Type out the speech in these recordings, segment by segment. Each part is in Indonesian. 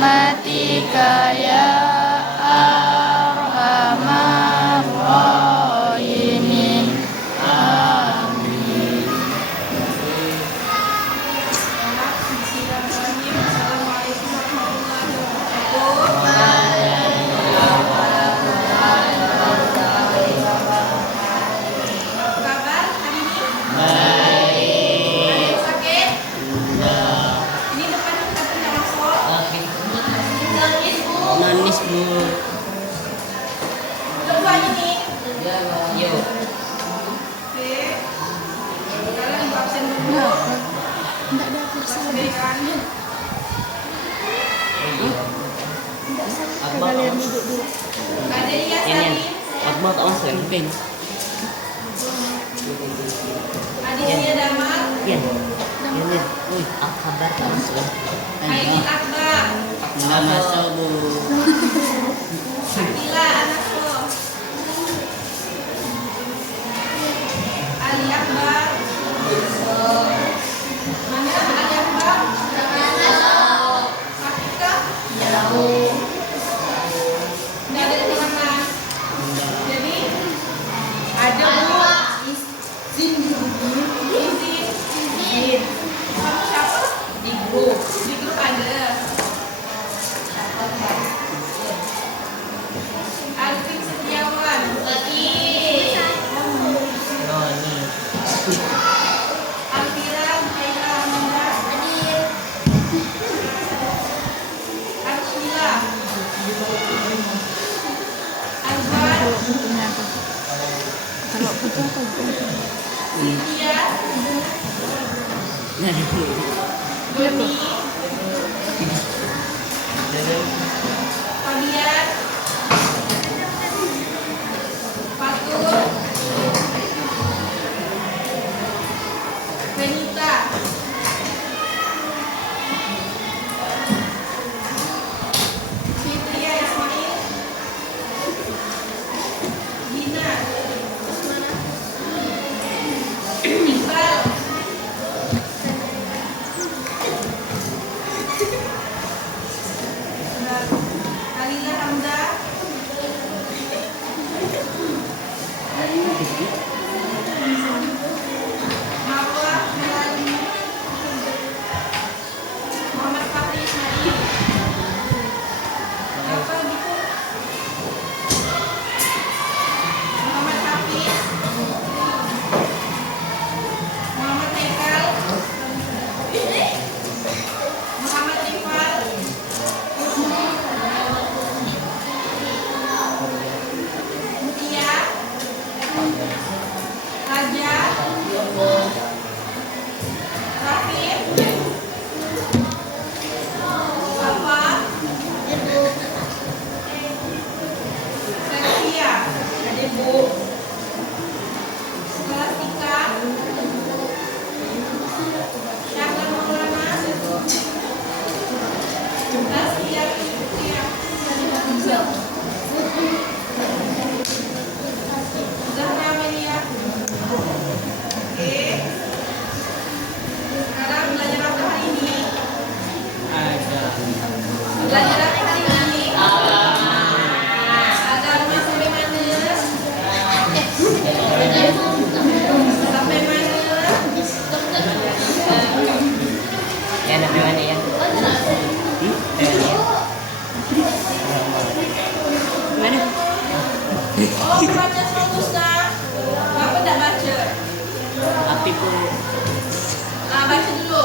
Birahmatika ya arhamar rahimin. Amin. Assalamualaikum warahmatullahi wabarakatuh. Apa kabar hari ini? Baik. Ada yang sakit? Ini depan kita punya masuk. Nangis bu. Berdua ini. Yuk. Oke. Sekarang ibu absen dulu. Enggak ada kursi. Oke kan? Kalian duduk dulu. Ada hias Ini tadi. aku mau tak masuk peng. Aditya Damar. Iya. Ini. Wih, apa kabar tak masuk? Aidil Akbar. Nggak masuk bu. Akila anakku. Ali Akbar. Mana Ali Akbar? Hakika? Jauh. Nggak ada di mana. Jadi ada bu. Izin. Kamu siapa? Di grup. Di grup ada. Alvin Setiawan. Noni. Alvira Jaila Amanda. Arshila. Alban. Kalau betul Cynthia. Nani. Doni. Fabian. Fatur. Benita. Fitria Ismail. Gina. Iqbal. Kalila Hamda. Marwa Melani. Muhammad Fakri Ismail. Apa gitu? Muhammad Hafiz. Muhammad Nekal. Muhammad Rifat. Mutia. Raja. Rafif. Safa. Sylvia. Ada Bu. Scholastika. Syahlan Maulana. Zaskia Fitria. Zahra Amelia. Oke. Sekarang belajar apa hari ini? Ada. Belajar apa hari ini? Agama sampai mana? Sampai mana? Ya nabi mana ya? Mana? Oh, baca surat Ustaz. Bapak tak baca. Api pun. Baca dulu.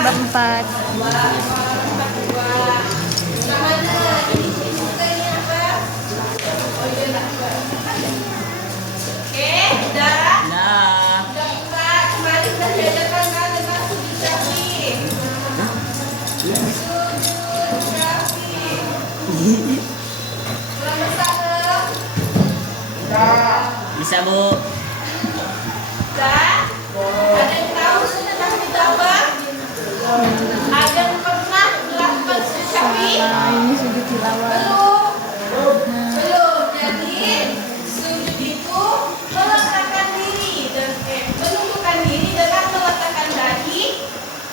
Berempat. Yang mana? Ini juga ini apa? Oh iya tak. Oke, udah. Nah. Udah buka. Kemarin sudah diajarkan kan tentang sujud syahwi. Sujud syahwi. Kurang besar ke? Bisa, Bu. Udah. Ada yang tahu sujud syahwi itu apa? Ada yang pernah melakukan sujud syahwi? Ini sujud tilawah. Belum. Jadi sujud itu meletakkan diri dan menundukkan diri dengan meletakkan dahi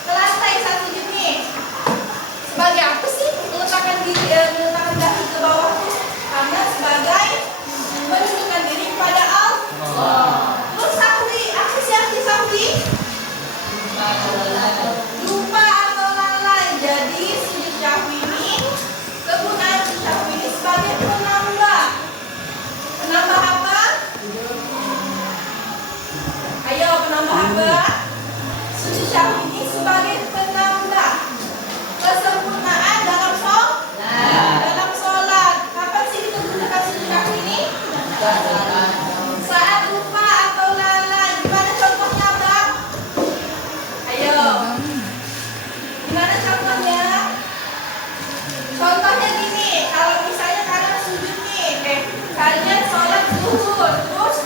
ke lantai saat sujud nih. Sebagai apa sih meletakkan diri, meletakkan dahi ke bawah? Karena sebagai menundukkan diri kepada Allah. Terus sahwi, apa sih arti sahwi? Lupa atau lalai. Jadi sujud syahwi ini, kegunaan sujud syahwi ini sebagai penambah. Penambah apa? Ayo, penambah apa? Sujud syahwi ini sebagai penambah kesempurnaan dalam sholat. Kapan sih kita gunakan sujud syahwi ini? Saat lupa atau lalai. Gimana contohnya, Bang? Ayo. Gimana contohnya? Contohnya gini, kalau misalnya kalian sujud nih, kalian sholat zuhur, terus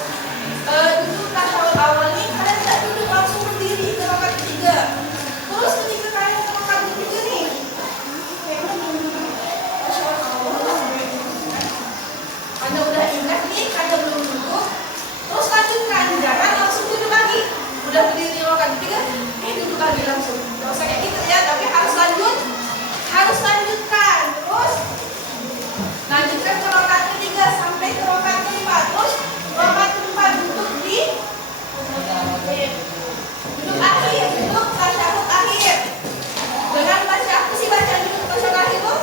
duduk tasyahud awal nih, kalian tidak duduk langsung berdiri ke rakaat ketiga. Terus ketika kalian ke rakaat ketiga nih, tasyahud awal, Anda udah ingat nih, kalian belum duduk, terus lanjutkan, jangan langsung duduk lagi. Udah berdiri di rakaat ketiga, duduk lagi langsung. Gak usah kayak gitu ya, tapi harus lanjutkan. Terus lanjutkan ke rakaat ketiga sampai ke rakaat keempat. Terus rakaat keempat duduk di duduk akhir, duduk tasyahud akhir. Dengan baca apa sih bacaan duduk tasyahud akhir itu?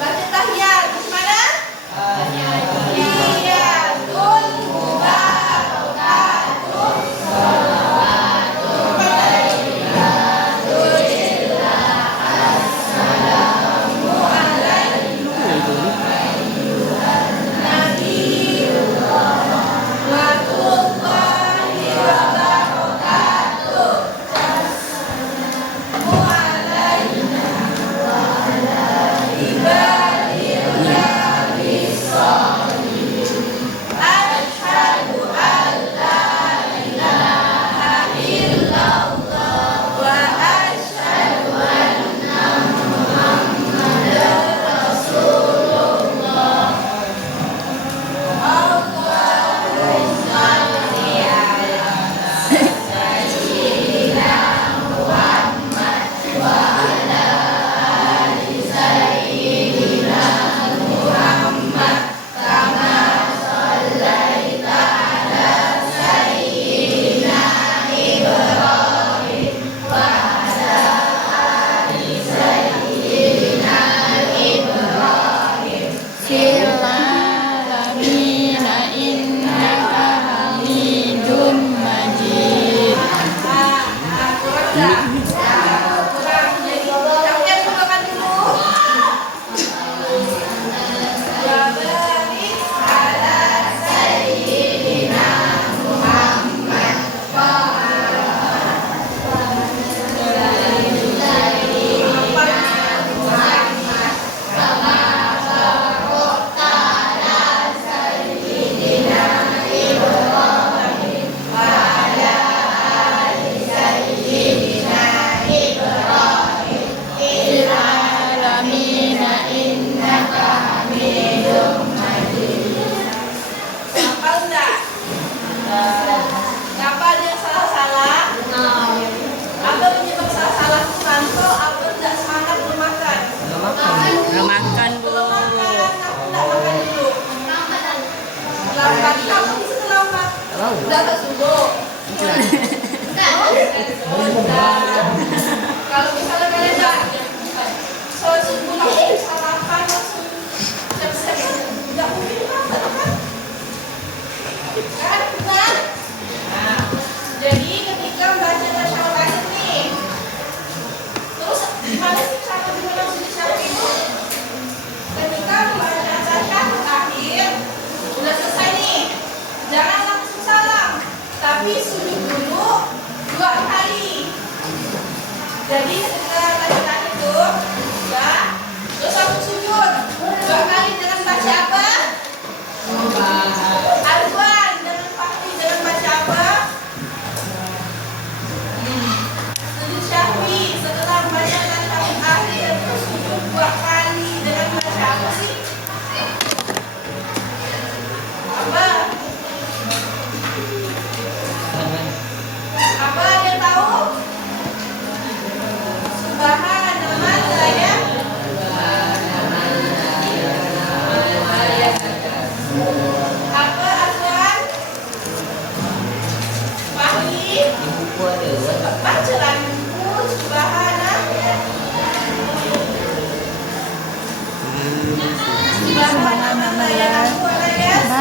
Baca tahiyat. Gimana? Tahiyatul mubarakatuh.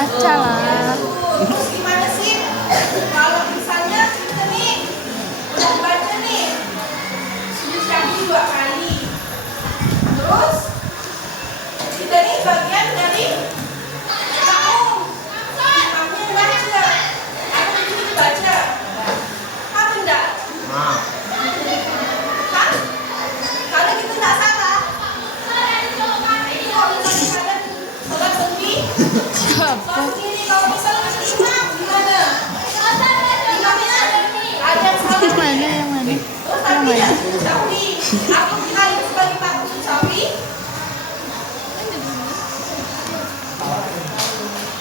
Baca lah. Terus gimana sih? Kalau misalnya kita nih udah baca nih sujud kaki 2 kali. Terus kita nih bagian dari makmum. Imamnya baca. Atau kita baca. Apa enggak? Ah. Hah? Kalau kita enggak salah. Ini kalau misalnya kalian sholat sendiri. Siapa? Ini kalau misalnya imam gimana? Imamnya ada yang salah. Yang mana? Yang mana? Terus tapi ya sujud sahwi. Aku kira itu sebagai makmum sujud sahwi.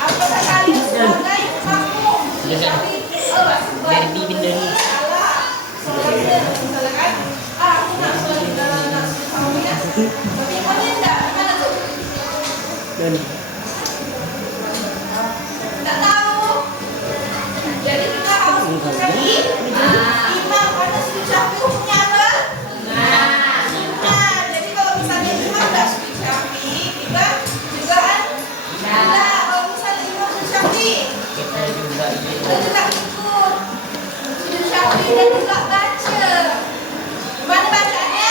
Apakah kalian sebagai makmum sujud sahwi? Derby bener. Salah. Sholatnya misalnya kan, aku nak sholat nak sujud sahwi ya. Tapi imamnya enggak. Gimana tuh? Dan Nggak tahu. Jadi kita harus mengenai imam karena sujud sahwi hukumnya apa? Nah, jadi kalau misalnya imam nggak sujud sahwi, kita juga kan? Nah, kalau misalnya imam sujud sahwi, kita juga kita juga ikut sujud sahwi dan juga baca. Gimana bacanya?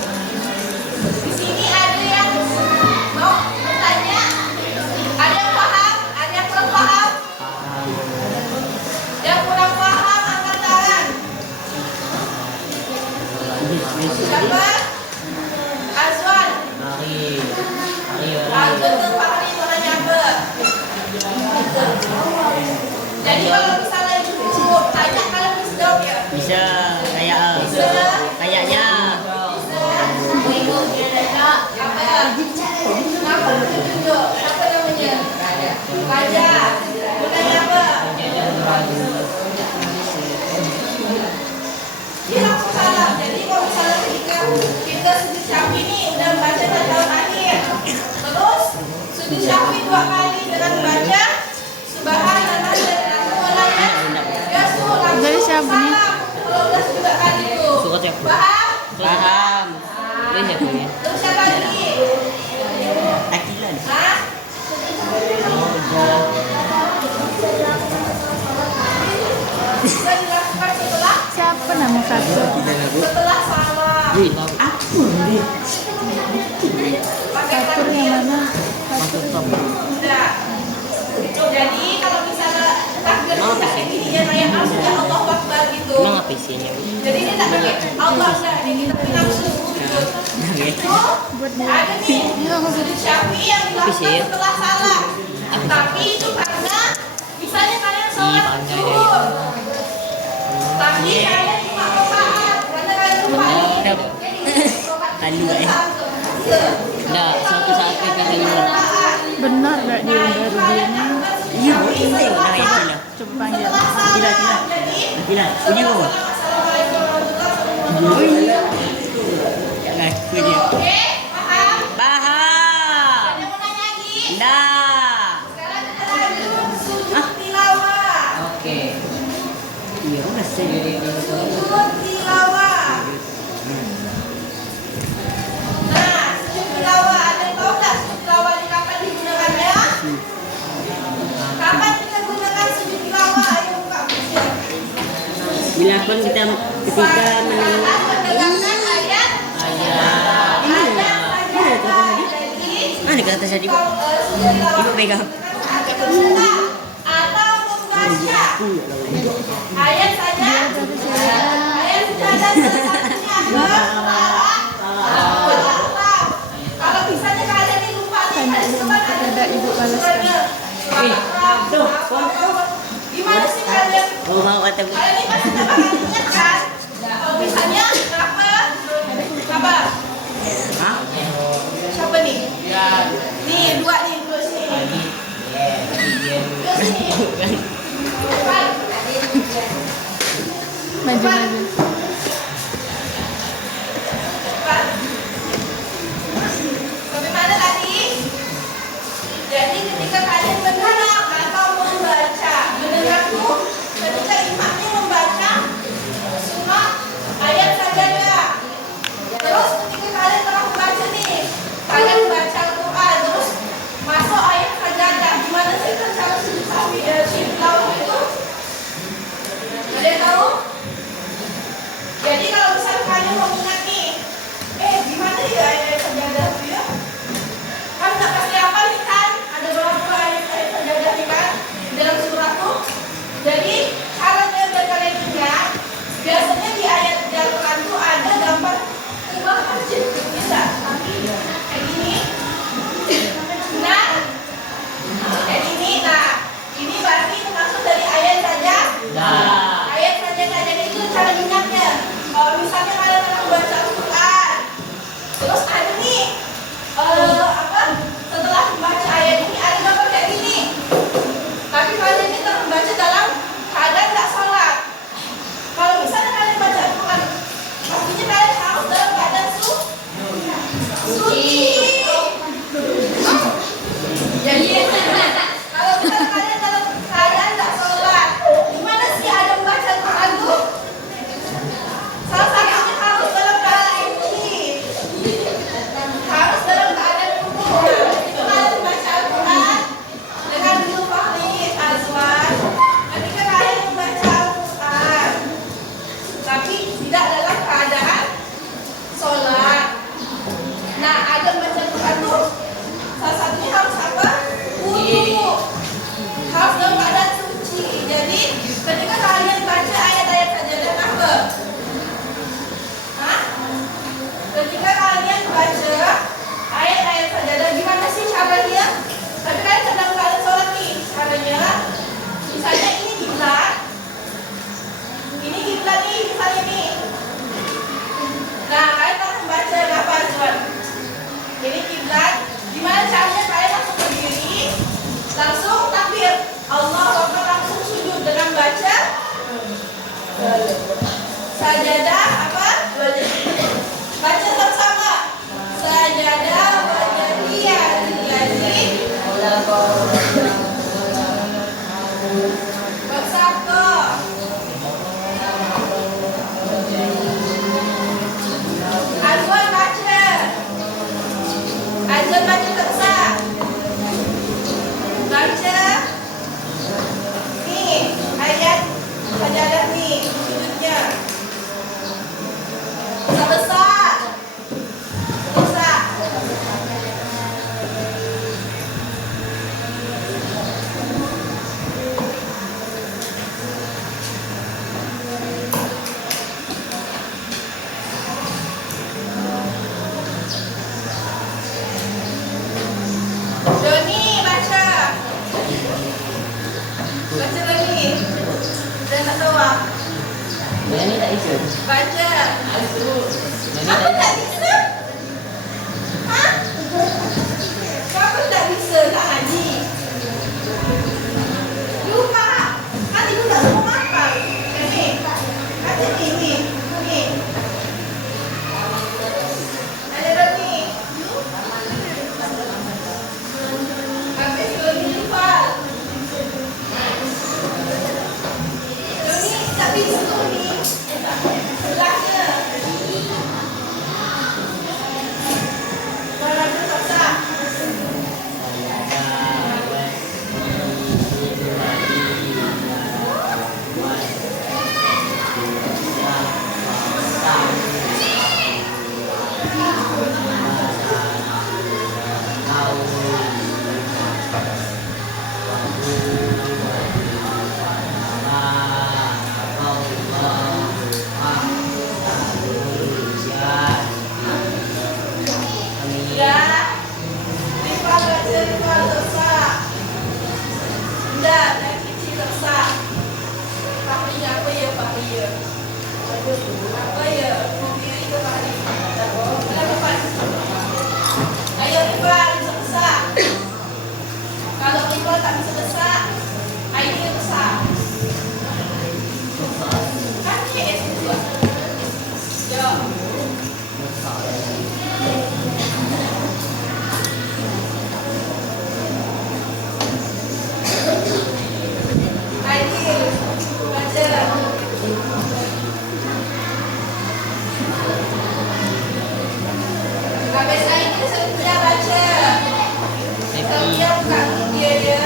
Di sini ada yang mau bertanya? Ada yang paham? Ada yang kurang paham? Yang kurang paham angkat tangan. Siapa? Azwan. Azwan dan Fahri mau nanya apa? Jadi kalau misalnya ibu tanya kalian bisa jawab ya? bisa kayak Bisa. kayaknya Apa? Kenapa tunjuk? Siapa namanya? Raja. Bukannya apa? Dia langsung salah. Jadi kalau misalnya ketika kita sujud sahwi ini udah baca tahun akhir, terus sujud sahwi 2 kali dengan baca subhanallah dan alhamdulillah, ya suruh langsung Dari siapa nih? salam. Kalau udah sujud 2 kali itu, Surat siapa? paham? paham. Ini siapa ya? Terus siapa lagi? Akila nih. Hah? Bisa dilakukan Siapa nama satu? setelah salam. Wih, aku nih. Pakai Satu takbir. yang mana? Masuk top. Udah. Jadi kalau misalnya takbir Mau kita apa sih? ini ya kayak Allahu Akbar gitu. Emang apa isinya? Jadi ini tak pakai Allah enggak, ini kita pakai langsung gitu. Itu ada nih sujud syafi'i yang dilakukan setelah salam. Tapi itu karena misalnya kalian sholat zuhur, tapi kalian cuma rokaat, karena kalian lupa nih. Lalu Enggak, satu-satu kalian. Benar gak dia baru dia nih? Iya, ini yang udah ya Cina. Coba panggil. Gila. Punya kau? Oh iya. Jangan, punya. Oke, paham? Paham. Ada mau nanya lagi? Dah. Sekarang kita lanjut sujud tilawah. Oke. Iya, udah sih. Sujud tilawah. Nah, sujud tilawah ada yang tahu nggak sujud tilawah ini kapan digunakannya? Kapan kita gunakan sujud tilawah? Ayo buka bukunya. Bila pun kita ketika Saat mendengarkan ayat Mana kata tadi? sujud tilawah Ibu pegang. atau membaca ayat saja. Ayat saja kalau misalnya kalian ini lupa nih, Ada ibu balaskan. tuh, gimana sih kalian? Oh, mau kata Kalian ini pasti nggak bakal ingat kan? Kalau misalnya apa? Apa? Hah? Siapa nih? Nih dua sini. Dua sini. Maju. Sampai mana tadi? Jadi ketika kalian mendengar atau membaca, mendengar tuh ketika imamnya membaca surah ayat saja ya. Terus ketika kalian telah membaca Hah? Ketika kalian baca ayat-ayat sajadah, gimana sih caranya? Tapi kalian sedang kalian sholat nih, caranya misalnya ini kiblat nih, misalnya nih. Nah, kalian langsung baca apa tuan? Ini kiblat. Gimana caranya kalian langsung berdiri, langsung takbir, Allahu Akbar, langsung sujud dengan baca sajadah apa? Baca sama-sama. Sajadah wajahiyah lillazi bersabda. Azwan baca. Azwan baca tersa. Baca. Nih, ayat sajadah nih, sujudnya. Selesai. Doni baca. Baca lagi. Dan tak tahu apa. Ini tak ikut. Baca. Ini Apa tak tak bisa? Hah? Kamu tak bisa nak haji? Lupa. Kan ibu tak semua makan. Ini. Kata ni. Ada dah ni. Habis lagi lupa. Doni tak bisa ni. Sebelahnya. Kalau ada susah. Ya. Lipa baca lipa tersak. Dah, dah kecil tersak. Fahri apa ya Fahri? Apa ya? Fahri ke Fahri. Kenapa? Ayo lipa bisa tersak. Kalau lipa tak bisa tersak, air tersak. Kan ni itu. Ya. Air baca. Habis air setia baca. Setia bukan dia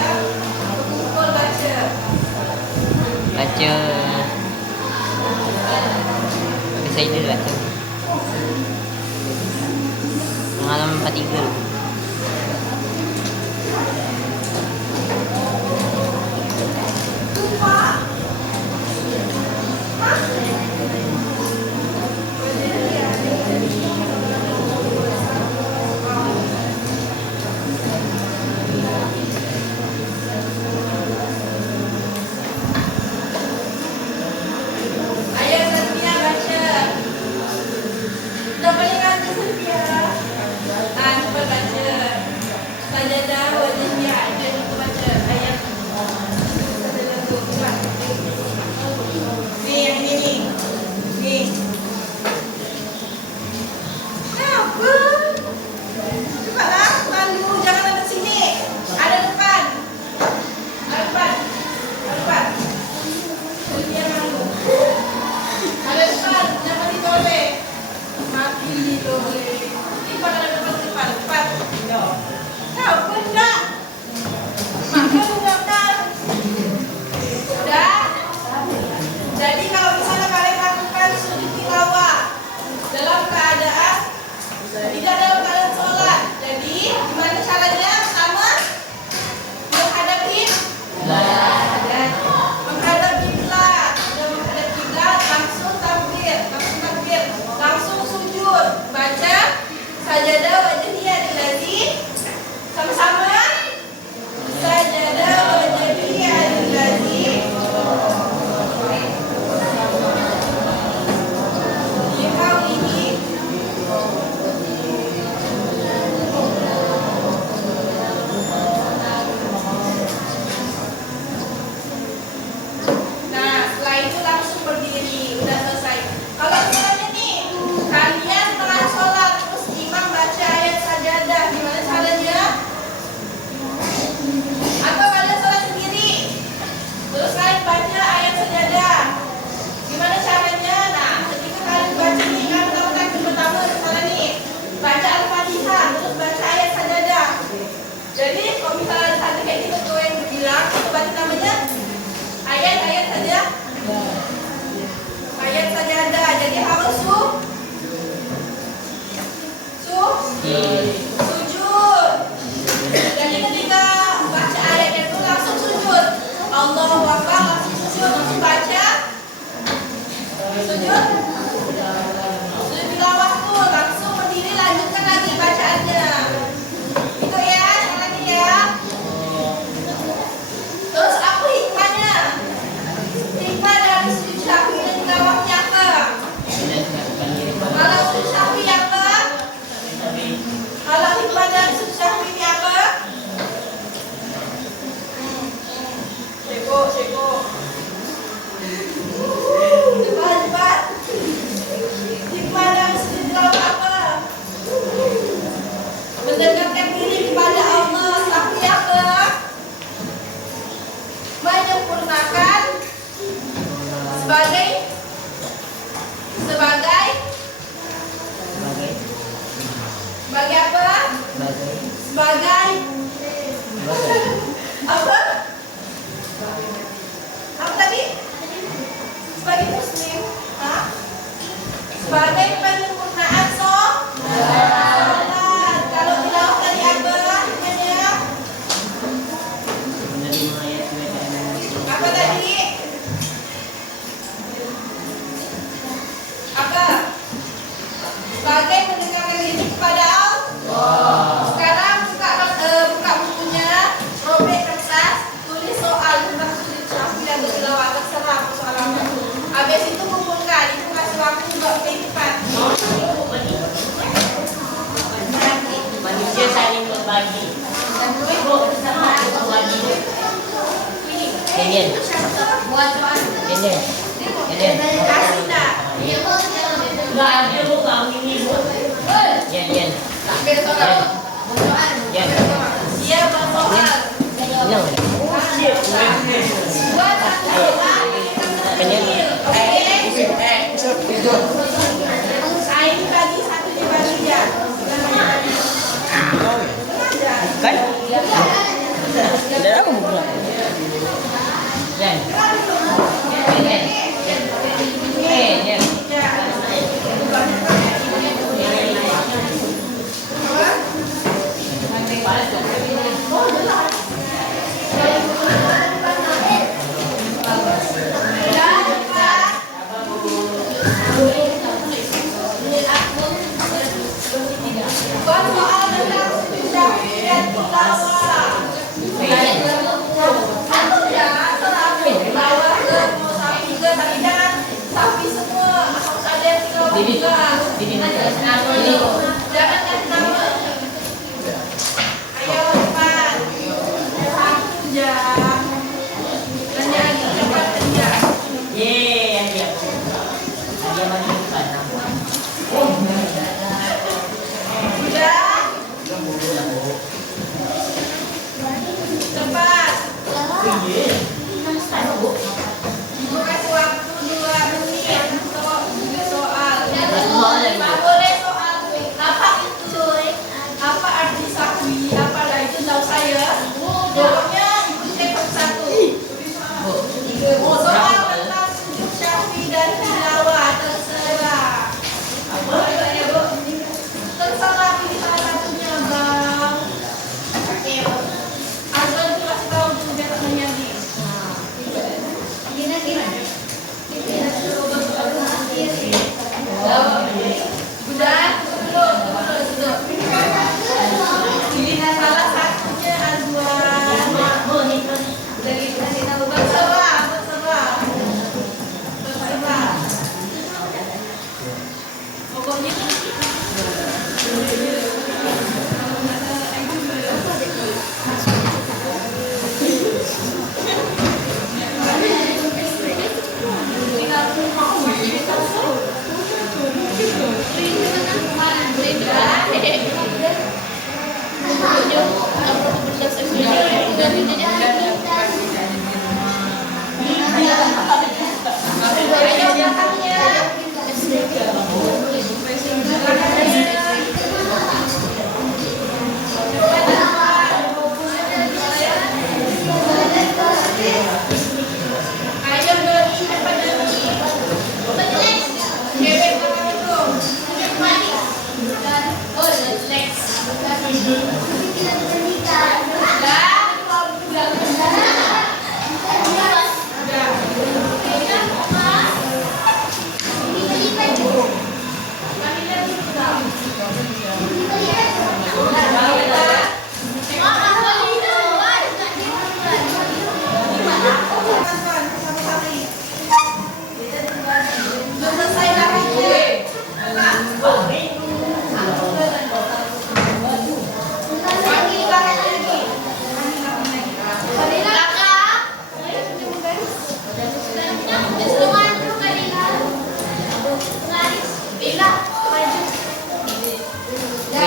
berkumpul baca. baca. Saya dulu baca. Halaman 43. Ayah setia baca. Dah paling ada setia. Cepat baca. Sebagai sebagai Sebagai. sebagai apa? Sebagai. Sebagai Sebagai. apa? Apa tadi? Sebagai muslim, Hah? Sebagai penyempurnaan sholat. Kalau tilawah tadi apa? Namanya? Menerima ayat Apa tadi? Apa? Sebagai mendekatkan diri kepada Allah. Sekarang buka bukunya, robek kertas, tulis soal tentang sujud syahwi dan tilawah, terserah persoalannya. Habis itu kumpulkan, itu kasih waktu 24. manusia saling berbagi. Ini. Kasih tak? Enggak ada bukan ini. Yan. Besok Yan. dia bersoal. Ini. Buat satu soal. Saya ini bagi satu dibagi dia. Kan? Ada apa bukan? Yan. Yan. Buat soal tentang sujud syahwi dan tilawah. Satu ya, selalu tilawah ke mau sapi ke, tapi jangan sapi semua. Harus ada yang tilawah juga. Jangan kasih nama. Ayo cepat. Satu jam. Dan jadi cepat kerja. Dia menunjukkan Sudah? Cepat. Ibu kasih waktu 2 menit untuk soal. Pak boleh soal apa itu? Apa arti sahwi? Apalah itu tahu saya. Pokoknya ibu cek satu. Soal tentang sujud syahwi dan tilawah terserah. Terserah pilih salah satunya bang. Azwan itu kasih tahu dulu biar tak menyanyi. Udah? Belum. Pilih salah satunya Azwan. Terserah. Pokoknya ayo belakangnya. Ayo Doni, cepat Doni. Cewek belakang itu. Oh, next. Selesai lagi.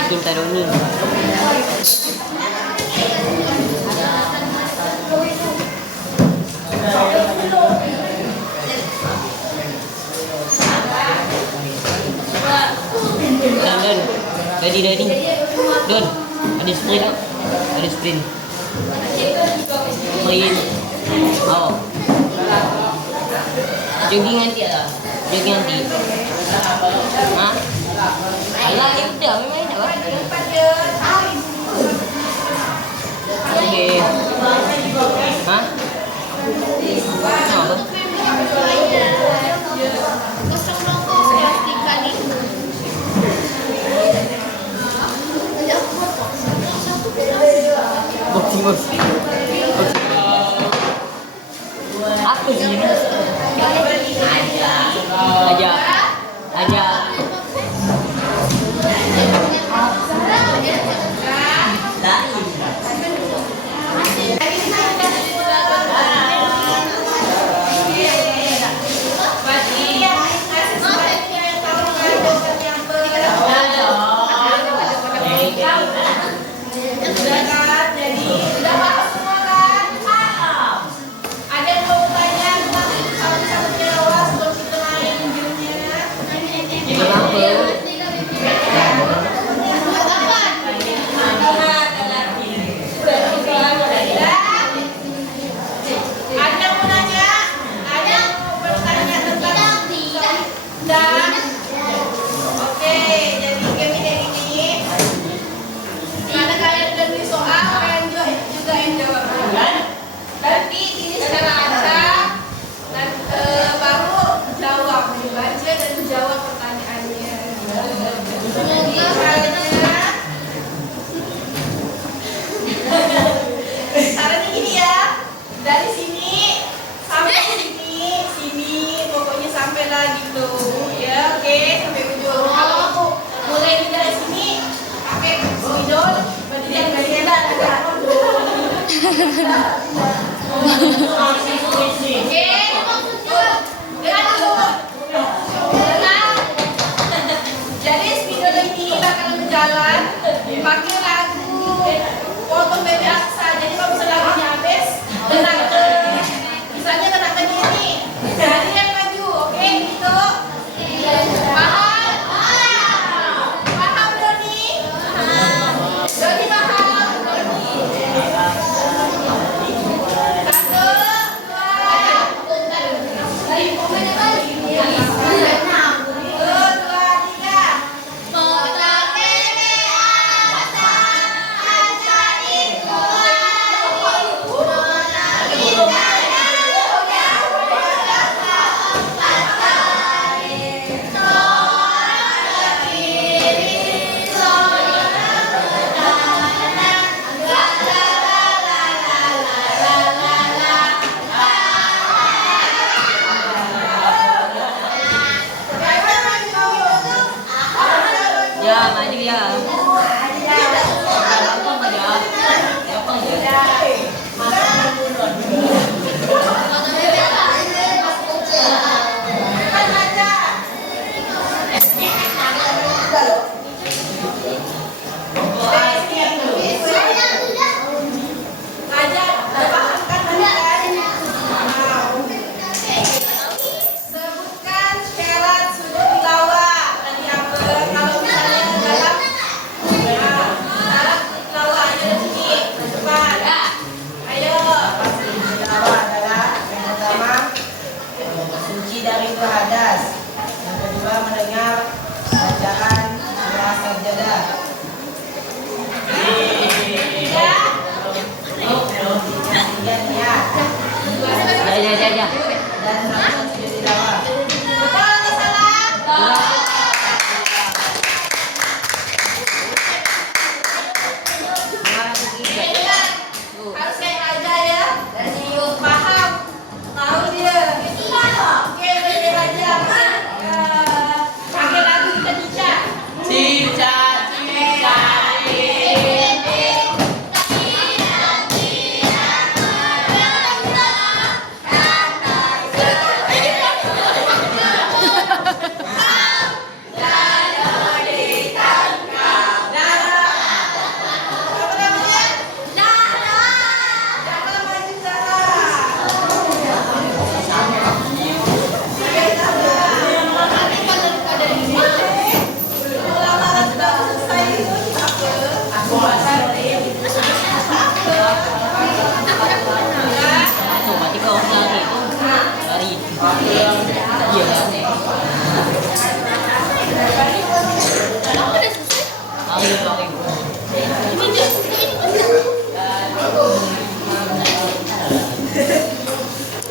Cinta Doni. Tadi dari Don, ada sprint tak? Ada sprint. Sprint. Oh. Jogging nanti lah. Jogging nanti. Hah? Alah, ya udah, memang tak apa. Okey. Hah? Apa? Boxing. Apa sih ini? Aja. Caranya gini ya, dari sini sampai sini, pokoknya sampailah gitu, ya, oke, sampai ujung. Kalau aku mulai dari sini, pakai spidol, berdiri dari kita, oke, dengan dulu. Jadi spidol ini bakal berjalan pakai lagu potong bebek aksa. Jadi kalau misalnya lagunya habis, misalnya kena ke ini, jadi yang maju, oke gitu. Paham? Paham Doni? Doni paham? 1, 2,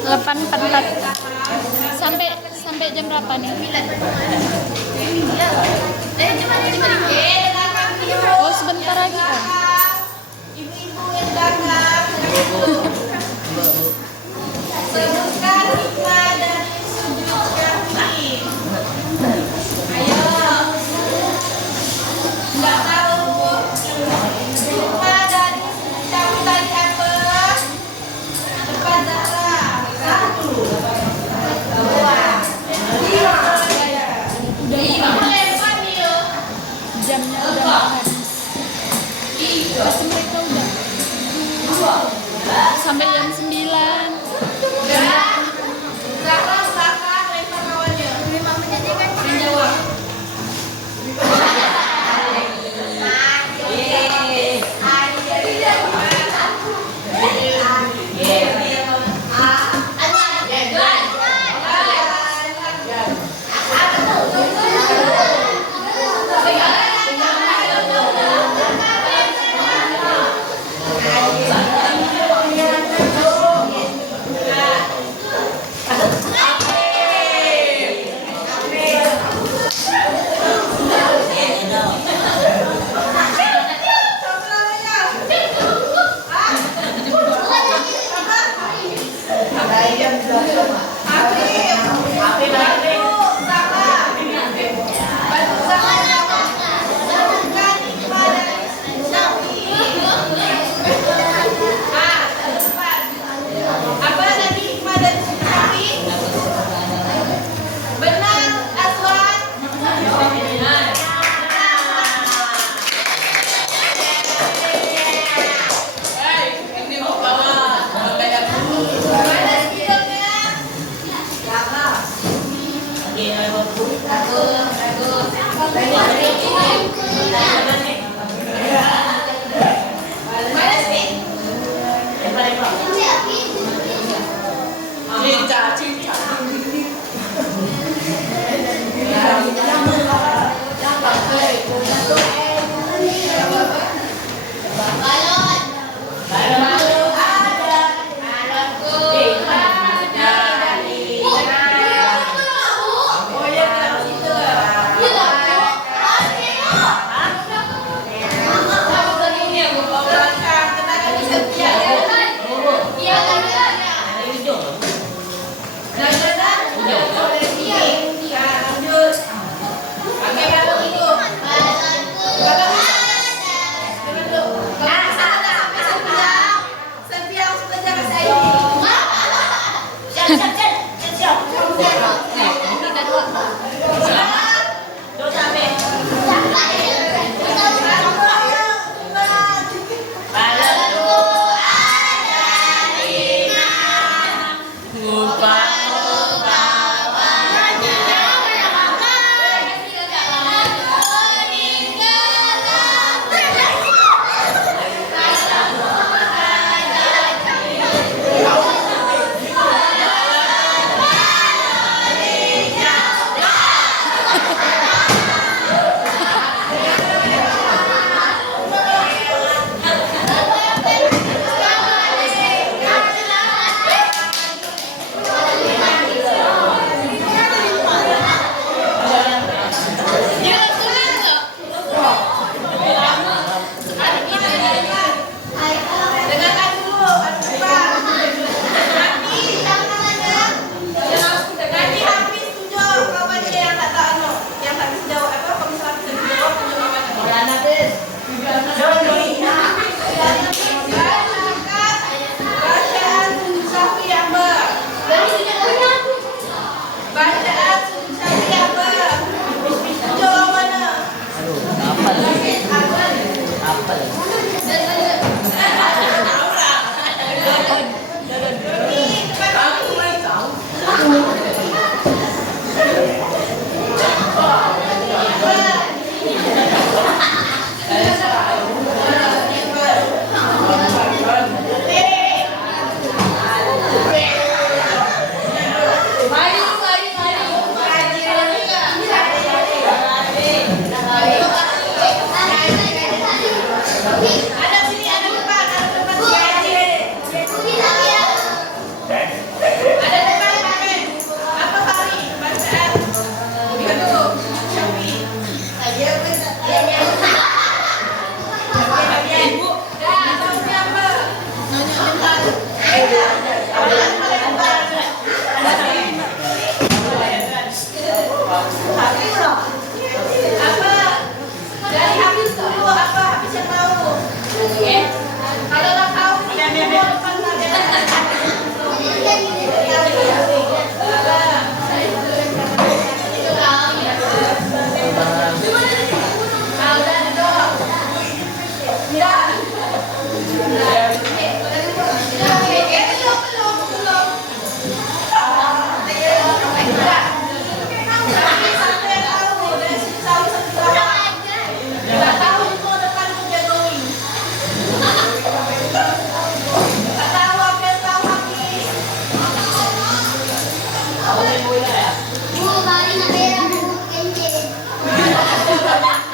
Delapan empat sampai jam berapa nih? Oh sebentar lagi kan? Ibu-ibu yang dagang. Sebutkan hikmah dari sujud kaki. Ayo. Nggak tahu. Hikmah dari sujud kaki tadi apa? Cepat Zahra. Satu. Dua. Tiga. Lempar nih yo. Jamnya udah mau habis. Pasti mereka udah sampai jam 9. Zahra belakang lempar kawannya. 5 menit kan menjawab.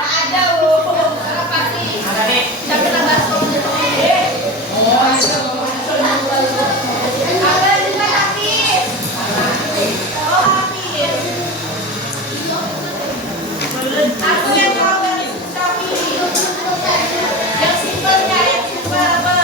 Ada loh. Apa sih? Siapa yang bakso? Apa juga Hafiz? Oh Hafiz. Aku yang tahu dari Hafiz. Yang simpelnya, yang simpel apa?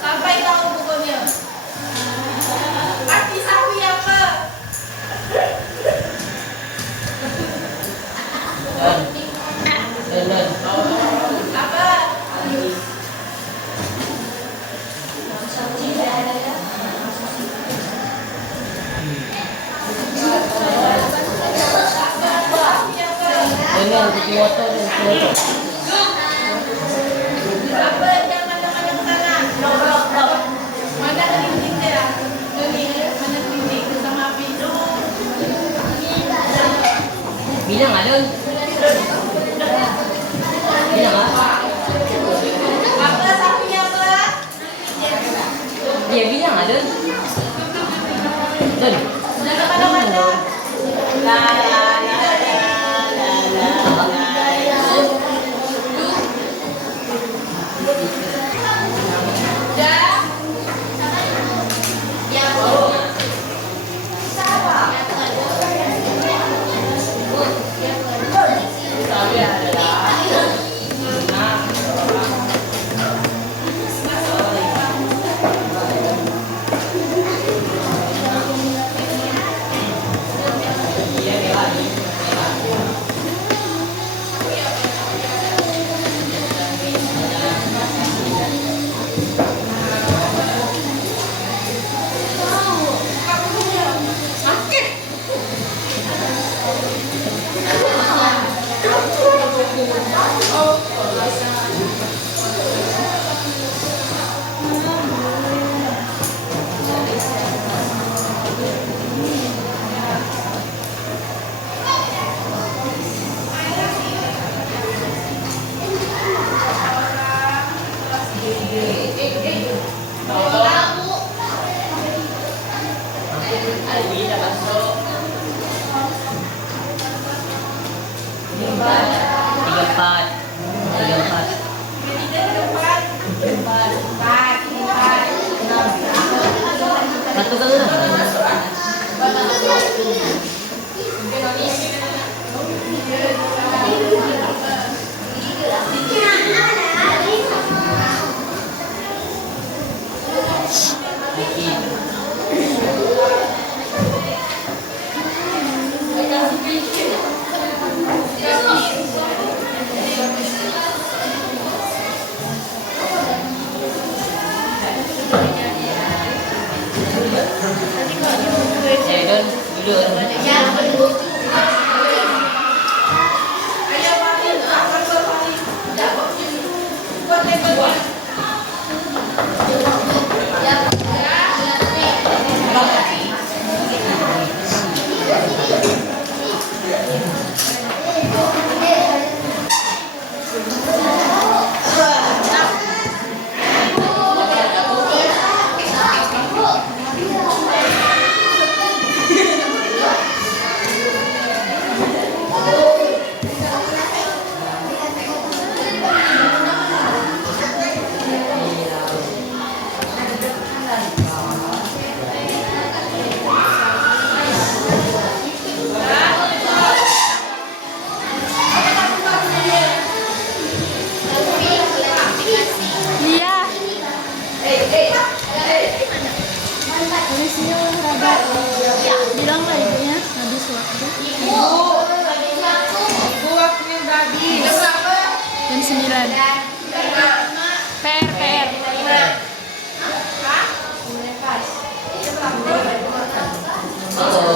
Sampai tahu pokoknya. Arti sapi apa? Apa? Ini yang di motor dan Apa yang mana-mana ke sana? Mana kelinting dia? Mana kelinting sama api? bilang alun. Bilang apa? Apa sapi apa? Dia bilang alun. Dun. Jangan mana-mana. La la la la la la. Satu kali lah. Don, duduk. Iya. Polisinya rada. Bilang lah ibunya habis waktu. Ibu waktunya udah habis. Jam 9. PR. Oh.